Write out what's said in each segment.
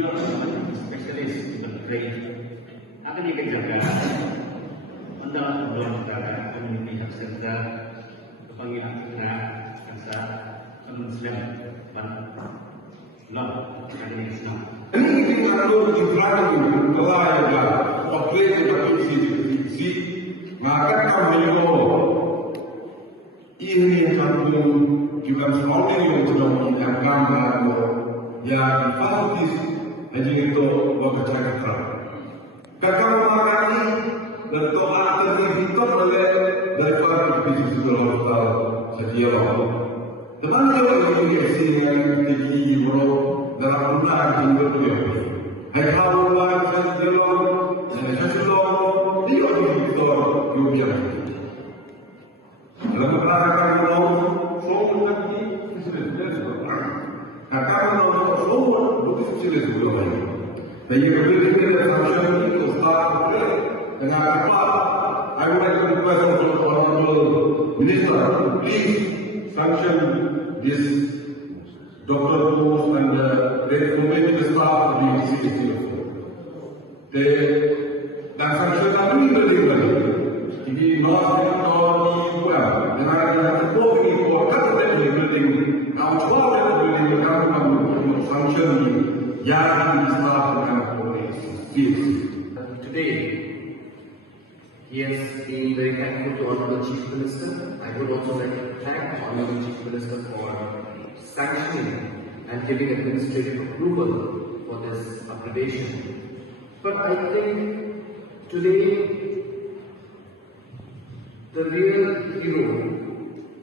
beliau spesialis berkait akan dikerjakan antara belum negara komuniti hak serta kepanggilan negara kasa Muslim dan belum ada Islam. Ini mengatur Ibrahim kelayaknya wakil berfungsi maka kami ini satu juga semua yang sudah mengingatkan bahwa yang faktis hanya itu wakil cakap. Kakak memakani dan doa terhitung oleh daripada bisnis Allah sedia Allah. Tetapi kalau ini yang tinggi dalam bulan minggu itu, hai kalau orang sedang sesuatu dia itu juga. Dalam perkara kalau semua nanti sudah berperang, kalau semua sudah berubah. Jadi kemudian sanction itu start dengan apa? I would like to request the Honorable Minister to please sanction this Dr. Bose and the staff of the university. Dan sanction kami berdiri. Ini masih tahun well. Dan ada support ini for academic building. Kamu support building kamu sanction yang di staff dengan polisi. Today, he has been very thankful to Honorable Chief Minister. I would also like to thank Honorable Chief Minister for sanctioning and giving administrative approval for this upgradation. But I think today the real hero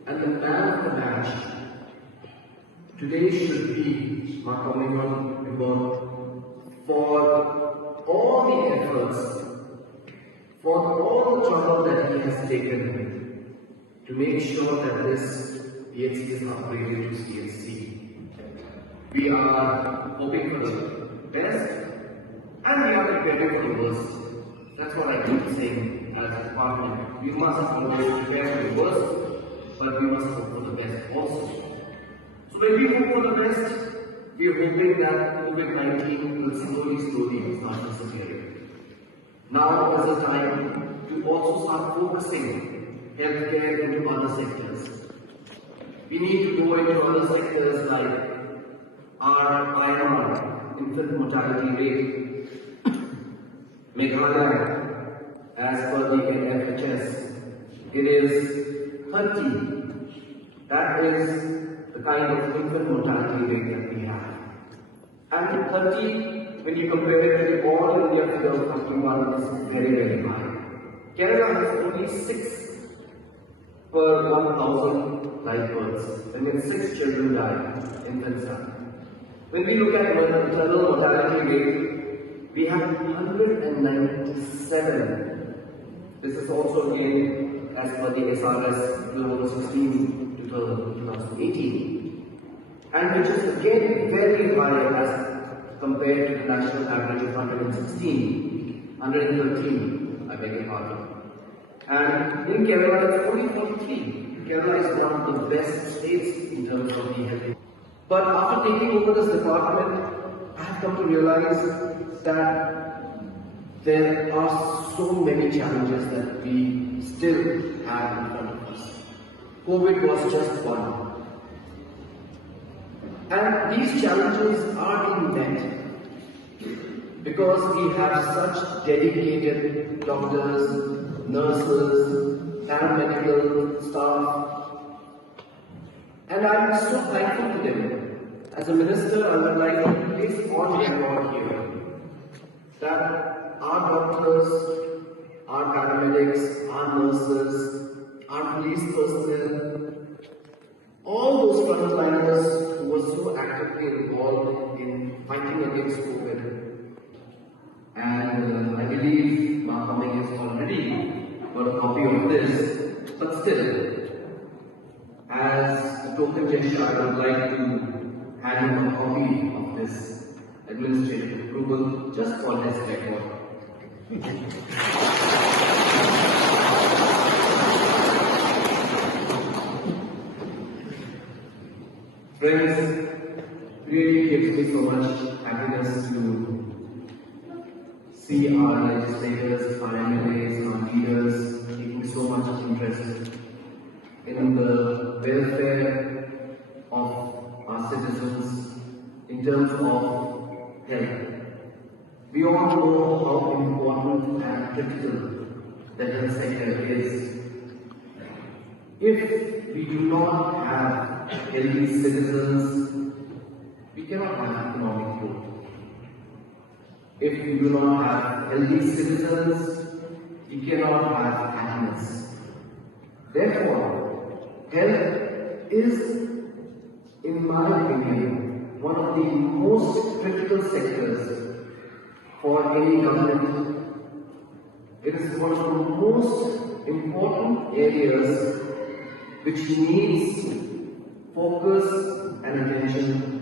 and the man of the match today should be Makamingon Ibon for all the efforts, for all the trouble that he has taken to make sure that this PHC is upgraded to CHC. We are hoping for the best and we are preparing for the worst. That's what I keep saying as a department. We must always prepare for the worst, but we must hope for the best also. So when we hope for the best, we are hoping that COVID-19 will slowly start disappearing. Now is the time to also start focusing healthcare into other sectors. We need to go into other sectors like our IMR, infant mortality rate, Meghalaya, as per the NFHS, it is 30. That is the kind of infant mortality rate that we have. And 30, when you compare it to all India figure of 51, is very high. Kerala has only 6 per 1,000 live births. That means 6 children die, infants die. When we look at maternal mortality rate, we have 197. This is also again as per the SRS 2016 to 2018, and which is again very high as compared to the national average of 113, I beg your pardon. And in Kerala it's only 43. Kerala is one of the best states in terms of the health. But after taking over this department, I have come to realize that there are so many challenges that we still have in front of us. COVID was just one. And these challenges are being met because we have such dedicated doctors, nurses, paramedical staff. And I am so thankful to them. As a minister, I would like to place on record here that our doctors, our paramedics, our nurses, our police personnel, all those frontliners who were so actively involved in fighting against COVID. And I believe Mahaming has already got a copy of this, but still, as a token gesture, I would like to hand him a copy of this administrative approval just for his record. Friends, really gives me so much happiness to see our legislators, our MLAs, our leaders taking so much interest in the welfare of our citizens in terms of health. We all know how important and critical the health sector is. If we do not have healthy citizens, we cannot have economic growth. If we do not have healthy citizens, we cannot have happiness. Therefore, health is, in my opinion, one of the most critical sectors for any government. It is one of the most important areas which needs focus and attention